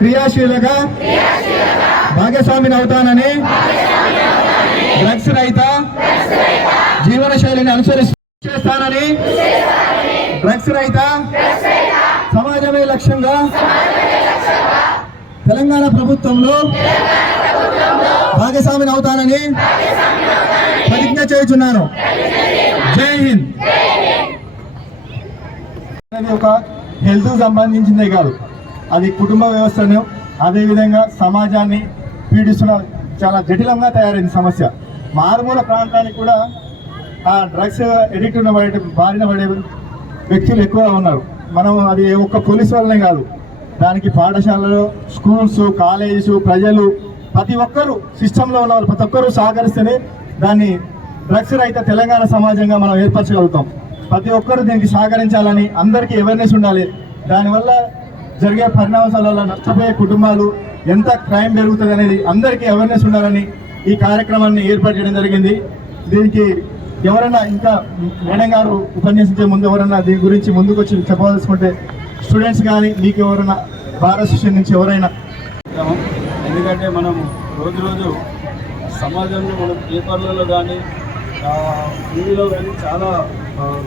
క్రియాశీలగా భాగస్వామిని అవుతానని డ్రగ్స్ రహిత జీవన శైలిని అనుసరిస్తానని డ్రగ్స్ రహిత సమాజమే లక్ష్యంగా తెలంగాణ ప్రభుత్వంలో భాగస్వామిని అవుతానని ప్రతిజ్ఞ చేయుచున్నాను. జై హింద్. ఒక హెల్త్ సంబంధించిందే కాదు, అది కుటుంబ వ్యవస్థను అదేవిధంగా సమాజాన్ని పీడిస్తున్న చాలా జటిలంగా తయారైంది సమస్య. మారుమూల ప్రాంతానికి కూడా ఆ డ్రగ్స్ ఎడిక్ట్ ఉన్న బారిన పడే వ్యక్తులు ఎక్కువగా ఉన్నారు. మనం అది ఒక్క పోలీస్ వల్లనే కాదు, దానికి పాఠశాలలు, స్కూల్స్, కాలేజెస్, ప్రజలు ప్రతి ఒక్కరూ సిస్టంలో ఉన్న వాళ్ళు ప్రతి ఒక్కరూ సహకరిస్తేనే దాన్ని డ్రగ్స్ రహిత తెలంగాణ సమాజంగా మనం ఏర్పరచగలుగుతాం. ప్రతి ఒక్కరూ దీనికి సహకరించాలని, అందరికీ అవేర్నెస్ ఉండాలి. దానివల్ల జరిగే పరిణామాల వల్ల నష్టపోయే కుటుంబాలు, ఎంత క్రైమ్ పెరుగుతుంది అనేది అందరికీ అవేర్నెస్ ఉండాలని ఈ కార్యక్రమాన్ని ఏర్పాటు చేయడం జరిగింది. దీనికి ఎవరైనా ఇంకా మేడం గారు ఉపన్యసించే ముందు ఎవరైనా దీని గురించి ముందుకు వచ్చి చెప్పదలుచుకుంటే స్టూడెంట్స్ కానీ మీకు ఎవరైనా బార్ అసోసియేషన్ నుంచి ఎవరైనా. ఎందుకంటే మనం రోజు సమాజంలో మనం పేపర్లలో కానీ టీవీలో కానీ చాలా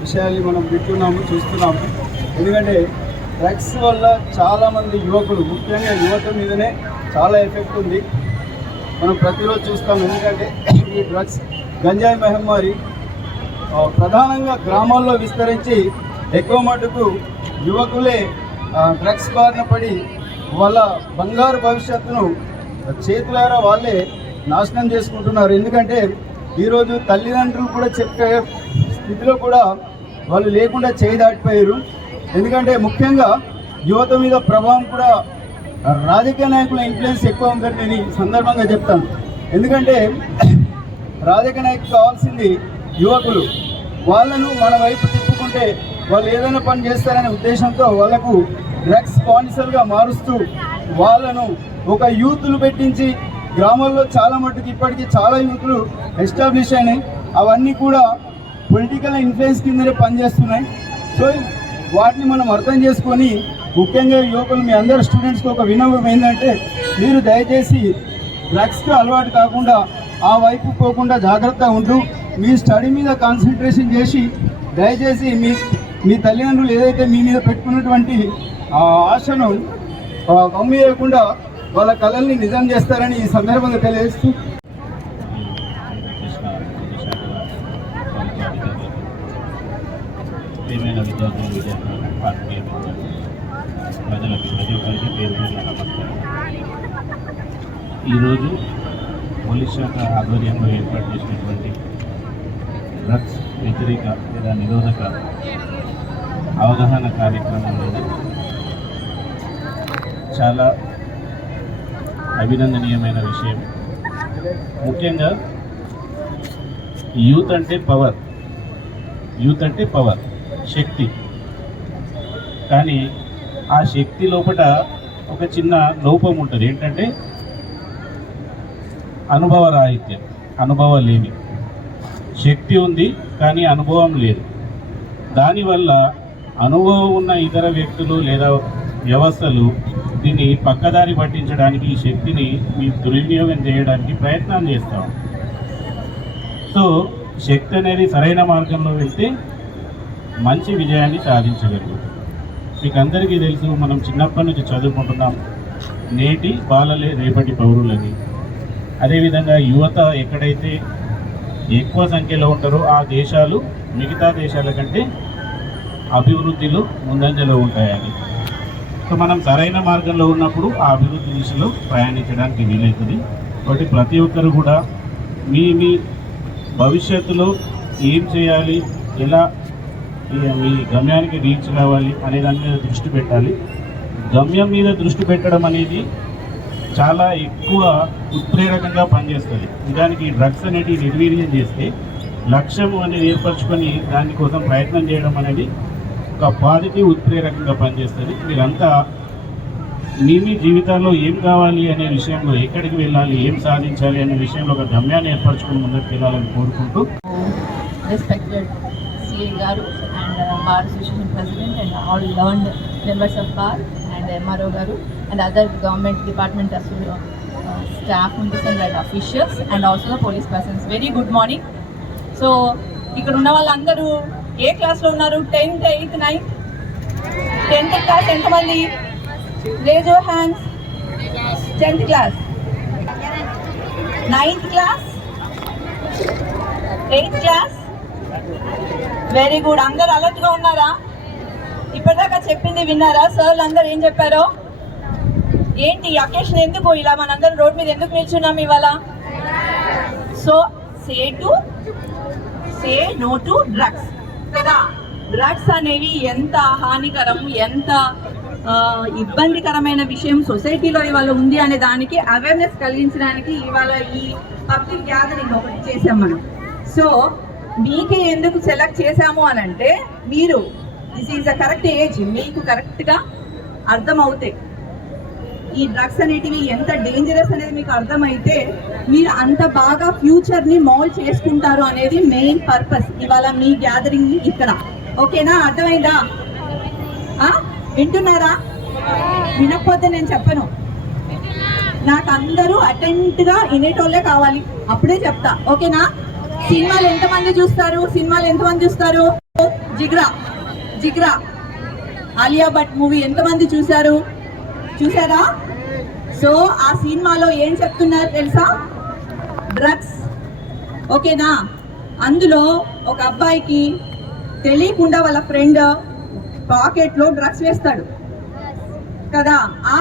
విషయాలు మనం వింటున్నాము, చూస్తున్నాము. ఎందుకంటే డ్రగ్స్ వల్ల చాలామంది యువకులు, ముఖ్యంగా యువత మీదనే చాలా ఎఫెక్ట్ ఉంది. మనం ప్రతిరోజు చూస్తాం. ఎందుకంటే ఈ డ్రగ్స్ గంజాయి మహమ్మారి ప్రధానంగా గ్రామాల్లో విస్తరించి ఎక్కువ మటుకు యువకులే డ్రగ్స్ బారిన పడి వాళ్ళ బంగారు భవిష్యత్తును చేతులారా వాళ్ళే నాశనం చేసుకుంటున్నారు. ఎందుకంటే ఈరోజు తల్లిదండ్రులు కూడా చెప్పే స్థితిలో కూడా వాళ్ళు లేకుండా చేయి దాటిపోయారు. ఎందుకంటే ముఖ్యంగా యువత మీద ప్రభావం కూడా రాజకీయ నాయకుల ఇన్ఫ్లుయెన్స్ ఎక్కువ ఉందని నేను ఈ సందర్భంగా చెప్తాను. ఎందుకంటే రాజకీయ నాయకులు కావాల్సింది యువకులు. వాళ్ళను మన వైపు తిప్పుకుంటే వాళ్ళు ఏదైనా పని చేస్తారనే ఉద్దేశంతో వాళ్ళకు డ్రగ్స్ స్పాన్సర్గా మారుస్తూ వాళ్ళను ఒక యూత్లు పెట్టించి గ్రామాల్లో చాలా మట్టుకు ఇప్పటికీ చాలా యూత్లు ఎస్టాబ్లిష్ అయినాయి. అవన్నీ కూడా పొలిటికల్ ఇన్ఫ్లుయెన్స్ కిందనే పనిచేస్తున్నాయి. సో వాటిని మనం అర్థం చేసుకొని ముఖ్యంగా యువకులు, మీ అందరు స్టూడెంట్స్కి ఒక విన్నపం ఏంటంటే మీరు దయచేసి డ్రగ్స్కి అలవాటు కాకుండా ఆ వైపు పోకుండా జాగ్రత్తగా ఉంటూ మీ స్టడీ మీద కాన్సన్ట్రేషన్ చేసి దయచేసి మీ తల్లిదండ్రులు ఏదైతే మీ మీద పెట్టుకున్నటువంటి ఆశను కమ్మియకుండా వాళ్ళ కళల్ని నిజం చేస్తారని ఈ సందర్భంగా తెలియజేస్తూ ఈరోజు పోలీస్ శాఖ ఆధ్వర్యంలో ఏర్పాటు చేసినటువంటి డ్రగ్స్ వ్యతిరేక లేదా నిరోధక అవగాహన కార్యక్రమం చాలా అభినందనీయమైన విషయం. ముఖ్యంగా యూత్ అంటే పవర్, శక్తి. కానీ ఆ శక్తి లోపల ఒక చిన్న లోపం ఉంటుంది. ఏంటంటే అనుభవరాహిత్యం, అనుభవలేమి. శక్తి ఉంది కానీ అనుభవం లేదు. దానివల్ల అనుభవం ఉన్న ఇతర వ్యక్తులు లేదా వ్యవస్థలు దీన్ని పక్కదారి పట్టించడానికి, ఈ శక్తిని మీ దుర్వినియోగం చేయడానికి ప్రయత్నాలు చేస్తాం. సో శక్తి అనేది సరైన మార్గంలో వెళ్తే మంచి విజయాన్ని సాధించగలుగుతాం. మీకు అందరికీ తెలుసు, మనం చిన్నప్పటి నుంచి చదువుకుంటున్నాం, నేటి బాలలే రేపటి పౌరులని. అదేవిధంగా యువత ఎక్కడైతే ఎక్కువ సంఖ్యలో ఉంటారో ఆ దేశాలు మిగతా దేశాల కంటే అభివృద్ధిలో ముందంజలో ఉంటాయని. సో మనం సరైన మార్గంలో ఉన్నప్పుడు ఆ అభివృద్ధి దిశలో ప్రయాణించడానికి వీలవుతుంది. కాబట్టి ప్రతి ఒక్కరు కూడా మీ భవిష్యత్తులో ఏం చేయాలి, ఎలా మీ గమ్యానికి రీచ్ కావాలి అనే దాని మీద దృష్టి పెట్టాలి. గమ్యం మీద దృష్టి పెట్టడం అనేది చాలా ఎక్కువ ఉత్ప్రేరకంగా పనిచేస్తుంది. నిజానికి డ్రగ్స్ అనేటివి నిర్వీర్యం చేస్తే లక్ష్యం అనేది ఏర్పరచుకొని దానికోసం ప్రయత్నం చేయడం అనేది ఒక పాజిటివ్ ఉత్ప్రేరకంగా పనిచేస్తుంది. మీరంతా మీ జీవితాల్లో ఏం కావాలి అనే విషయంలో, ఎక్కడికి వెళ్ళాలి, ఏం సాధించాలి అనే విషయంలో ఒక గమ్యాన్ని ఏర్పరచుకుని ముందుకు వెళ్ళాలని కోరుకుంటూ, respected CA Garu and Bar Association President and all learned members of Bar and and MRO garu and other government department staff members and officials and also the police persons. Very good morning. So ఇక్కడ ఉన్న వాళ్ళందరూ ఏ క్లాస్లో ఉన్నారు? 10th, 8th, 9th? 10th class ఎంతమంది? Raise your hands. 10th class, 9th class, 8th class. Very good. అందరు అలర్ట్గా ఉన్నారా? ఇప్పటిదాకా చెప్పింది విన్నారా? సార్లు అందరు ఏం చెప్పారో? ఏంటి అకేషన్? ఎందుకు ఇలా మనందరం రోడ్ మీద ఎందుకు నిల్చున్నాం ఇవాళ? So say no to drugs కదా. డ్రగ్స్ అనేవి ఎంత హానికరం, ఎంత ఇబ్బందికరమైన విషయం సొసైటీలో ఇవాళ ఉంది అనే దానికి అవేర్నెస్ కలిగించడానికి ఇవాళ ఈ పబ్లిక్ గ్యాదరింగ్ ఒకటి చేసాం మనం. సో మీకే ఎందుకు సెలెక్ట్ చేశాము అని అంటే, మీరు this is the correct age, మీకు కరెక్ట్గా అర్థమవుతాయి ఈ డ్రగ్స్ అనేటివి ఎంత డేంజరస్ అనేది మీకు అర్థమైతే మీరు అంత బాగా ఫ్యూచర్ని మోల్డ్ చేసుకుంటారు అనేది మెయిన్ పర్పస్ ఇవాళ మీ గ్యాదరింగ్ ఇక్కడ. ఓకేనా? అర్థమైందా? వింటున్నారా? వినకపోతే నేను చెప్పను. నాకు అందరూ అటెంట్గా వినేటోళ్ళే కావాలి, అప్పుడే చెప్తా. ఓకేనా? సినిమాలు ఎంతమంది చూస్తారు? జిగ్రా ఆలియా భట్ మూవీ ఎంతమంది చూసారా? సో ఆ సినిమాలో ఏం చెప్తున్నారు తెలుసా? డ్రగ్స్. ఓకేనా? అందులో ఒక అబ్బాయికి తెలియకుండా వాళ్ళ ఫ్రెండ్ పాకెట్లో డ్రగ్స్ వేస్తాడు కదా. ఆ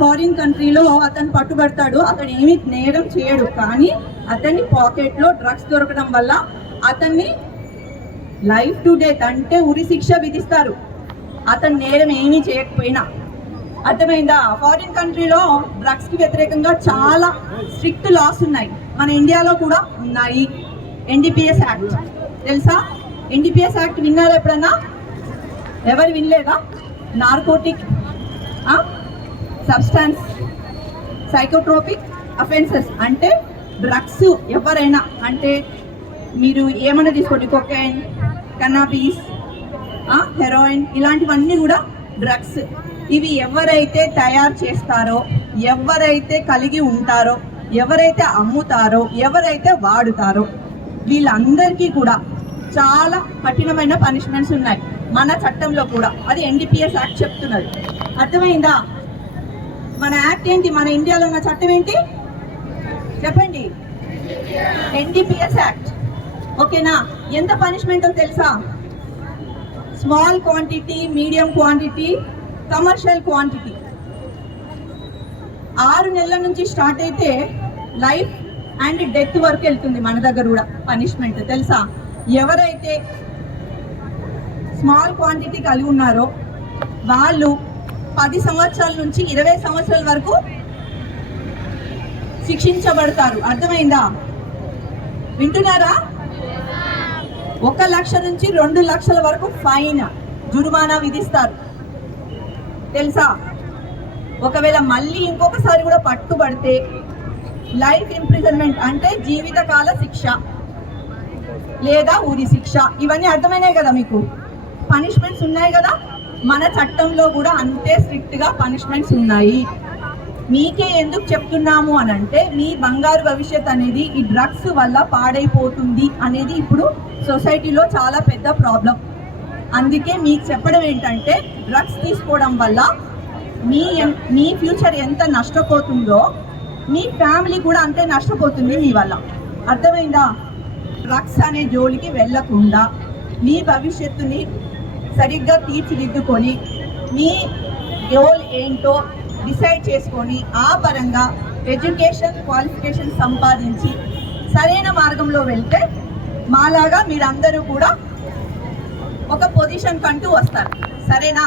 ఫారిన్ కంట్రీలో అతను పట్టుబడతాడు. అతను ఏమీ నేరం చేయడు, కానీ అతని పాకెట్లో డ్రగ్స్ దొరకడం వల్ల అతన్ని లైఫ్ టు డెత్ అంటే ఉరి శిక్ష విధిస్తారు, అతను నేరం ఏమీ చేయకపోయినా. అర్థమైందా? ఫారిన్ కంట్రీలో డ్రగ్స్కి వ్యతిరేకంగా చాలా స్ట్రిక్ట్ లాస్ ఉన్నాయి. మన ఇండియాలో కూడా ఉన్నాయి. NDPS యాక్ట్ తెలుసా? NDPS యాక్ట్ విన్నారా ఎప్పుడన్నా? ఎవరు వినలేదా? నార్కోటిక్ సబ్స్టాన్స్ సైకోట్రోపిక్ అఫెన్సెస్ అంటే డ్రగ్స్ ఎవరైనా, అంటే మీరు ఏమైనా తీసుకోండి, కొకైన్, కన్నాబీస్, హెరోయిన్, ఇలాంటివన్నీ కూడా డ్రగ్స్. ఇవి ఎవరైతే తయారు చేస్తారో, ఎవరైతే కలిగి ఉంటారో, ఎవరైతే అమ్ముతారో, ఎవరైతే వాడుతారో వీళ్ళందరికీ కూడా చాలా కఠినమైన పనిష్మెంట్స్ ఉన్నాయి మన చట్టంలో కూడా. అది NDPS యాక్ట్ చెప్తున్నది. అర్థమైందా? మన యాక్ట్ ఏంటి? మన ఇండియాలో ఉన్న చట్టం ఏంటి చెప్పండి? NDPS act. ఓకేనా? ఎంత పనిష్మెంటో తెలుసా? Small quantity, medium quantity, commercial quantity. 6 నెలల నుంచి స్టార్ట్ అయితే లైఫ్ అండ్ డెత్ వరకు వెళ్తుంది మన దగ్గర కూడా పనిష్మెంట్ తెలుసా? ఎవరైతే స్మాల్ క్వాంటిటీ కలిగి ఉన్నారో వాళ్ళు 10 సంవత్సరాల నుంచి 20 సంవత్సరాల వరకు శిక్షించబడతారు. అర్థమైందా? వింటున్నారా? 1 లక్ష నుంచి 2 లక్షల వరకు ఫైన్, జుర్మానా విధిస్తారు తెలుసా? ఒకవేళ మళ్ళీ ఇంకొకసారి కూడా పట్టుబడితే లైఫ్ ఇంప్రిజన్మెంట్ అంటే జీవితకాల శిక్ష లేదా ఉరి శిక్ష. ఇవన్నీ అర్థమైనాయి కదా మీకు? పనిష్మెంట్స్ ఉన్నాయి కదా. మన చట్టంలో కూడా అంతే స్ట్రిక్ట్గా పనిష్మెంట్స్ ఉన్నాయి. మీకే ఎందుకు చెప్తున్నాము అని అంటే, మీ బంగారు భవిష్యత్ అనేది ఈ డ్రగ్స్ వల్ల పాడైపోతుంది అనేది ఇప్పుడు సొసైటీలో చాలా పెద్ద ప్రాబ్లం. అందుకే మీకు చెప్పడం ఏంటంటే, డ్రగ్స్ తీసుకోవడం వల్ల మీ ఫ్యూచర్ ఎంత నష్టపోతుందో మీ ఫ్యామిలీ కూడా అంతే నష్టపోతుంది మీ వల్ల. అర్థమైందా? డ్రగ్స్ అనే జోలికి వెళ్ళకుండా మీ భవిష్యత్తుని సరిగ్గా తీర్చిదిద్దుకొని మీ గోల్ ఏంటో డిసైడ్ చేసుకొని ఆ పరంగా ఎడ్యుకేషన్ క్వాలిఫికేషన్ సంపాదించి సరైన మార్గంలో వెళ్తే మాలాగా మీరందరూ కూడా ఒక పొజిషన్ కంటూ వస్తారు. సరేనా?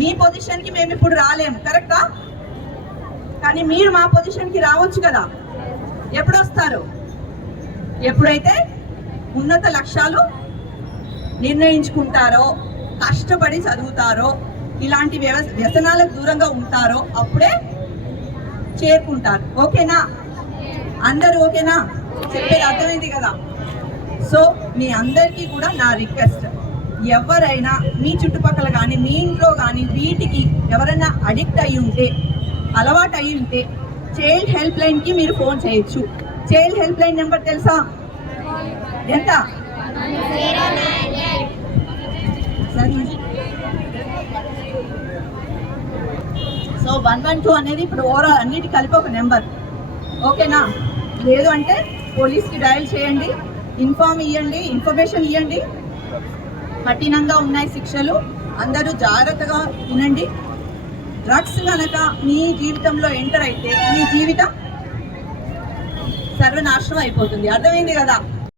మీ పొజిషన్కి మేము ఇప్పుడు రాలేము, కరెక్టా? కానీ మీరు మా పొజిషన్కి రావచ్చు కదా. ఎప్పుడు వస్తారు? ఎప్పుడైతే ఉన్నత లక్ష్యాలు నిర్ణయించుకుంటారో, కష్టపడి చదువుతారో, ఇలాంటి వ్యసనాలకు దూరంగా ఉంటారో అప్పుడే చేరుకుంటారు. ఓకేనా? అందరూ ఓకేనా? చెప్పేది అర్థమైంది కదా? సో మీ అందరికీ కూడా నా రిక్వెస్ట్, ఎవరైనా మీ చుట్టుపక్కల కానీ మీ ఇంట్లో కానీ వీటికి ఎవరైనా అడిక్ట్ అయి ఉంటే, అలవాటు అయి ఉంటే చైల్డ్ హెల్ప్ లైన్కి మీరు ఫోన్ చేయొచ్చు. చైల్డ్ హెల్ప్ లైన్ నెంబర్ తెలుసా? ఎంత? సో 112 అనేది ఇప్పుడు ఓవరాల్ అన్నిటి కలిపి ఒక నెంబర్. ఓకేనా? లేదు అంటే పోలీస్కి డయల్ చేయండి, ఇన్ఫర్మేషన్ ఇవ్వండి. కఠినంగా ఉన్నాయి శిక్షలు, అందరూ జాగ్రత్తగా వినండి. డ్రగ్స్ కనుక మీ జీవితంలో ఎంటర్ అయితే మీ జీవితం సర్వనాశనం అయిపోతుంది. అర్థమైంది కదా?